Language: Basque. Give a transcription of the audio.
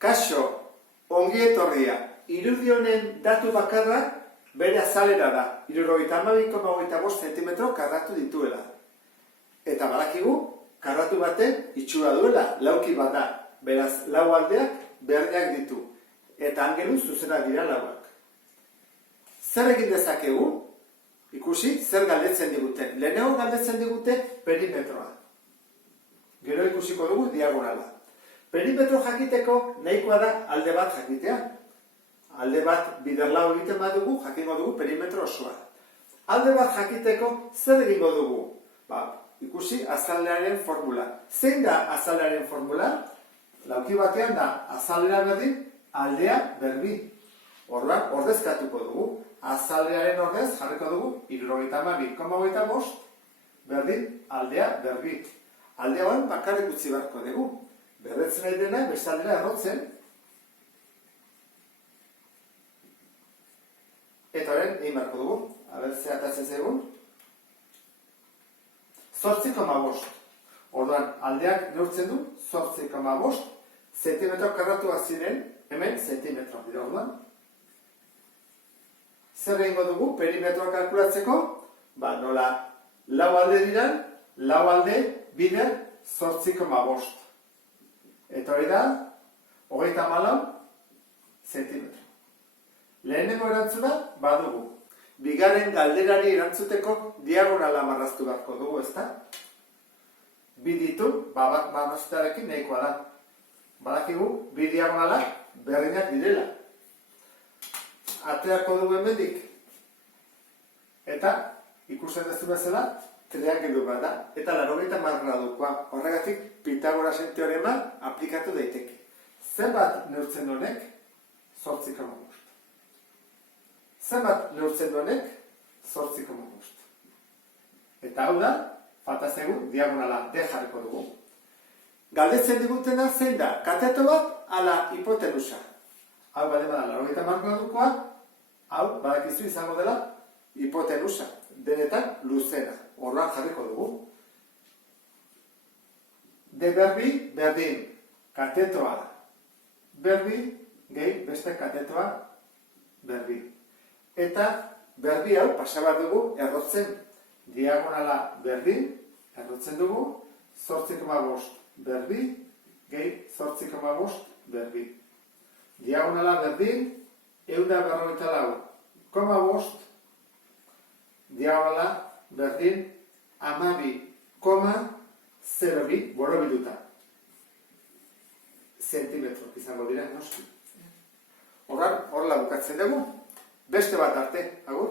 Kaso, ongi etorria, irudi honen datu bakarra bere azalera da, 72,5 zentimetro karratu dituela. Eta badakigu, karratu baten itxura duela, lauki bat da, beraz lau aldeak berdeak ditu, eta angelu zuzenak dira lauak. Zer egin dezakegu? Ikusi, zer galdetzen diguten. Lehenago galdetzen digute perimetroa. Gero ikusiko dugu diagonala. Perimetro jakiteko nahikoa da alde bat jakitea. Alde bat biderlau egiten badugu, jakingo dugu perimetro osoa. Alde bat jakiteko zer egingo dugu? Ikusi azalearen formula. Zein da azalearen formula? Lauki batean da azalera berdin, aldea berbi. Orduan, ordezkatuko dugu. Azalearen ordez jarriko dugu 72,5 berdin aldea berbi. Aldea hoen bakarrik utzi beharko dugu. Berretzen nahi dena beste aldera errotzen. Eta horren egin beharko dugu. Aber, ze atatzen zegoen. 8,5. Orduan, aldeak neurtzen du 8,5 zentimetro karratuak ziren, hemen zentimetro dira orduan. Zer egingo dugu perimetroa kalkulatzeko? Nola lau alde diran, lau alde bider 8,5. Eta hori da, 34 zentimetro. Lehenengo erantzuna badugu. Bigarren galderari erantzuteko diagonala marraztu beharko dugu, ezta? Bi ditu, bat marraztearekin nahikoa da. Badakigu, bi diagonalak berdinak direla. Ateako dugu hemendik. Eta, ikusten duzu bezala, triangelu bat da. Eta 90 gradukoa. Horregatik, Pitagorasen teorema aplikatu daiteke. Zenbat neurtzen honek? 8,5. Zenbat neurtzen honek? 8,5. Eta hau da, falta zaigu, diagonala D jarriko dugu. Galdetzen digutena zein da? Kateto bat, ala hipotenusa. Hau bade bada 90 gradukoa, hau badakizu izango dela hipotenusa, denetan luzena. Horran jarriko dugu. D berbi, berdin, katetoa berbi, gehi beste katetoa berbi. Eta berbi hau pasabar dugu errotzen. Diagonala berdin, errotzen dugu, 8,5 berbi, gehi 8,5 berbi. Diagonala berdin, 144,5. Diagonala berdin, 12,02 borobiluta. Zentimetro izango dira, noski. Horrela bukatzen dugu, beste bat arte, agur?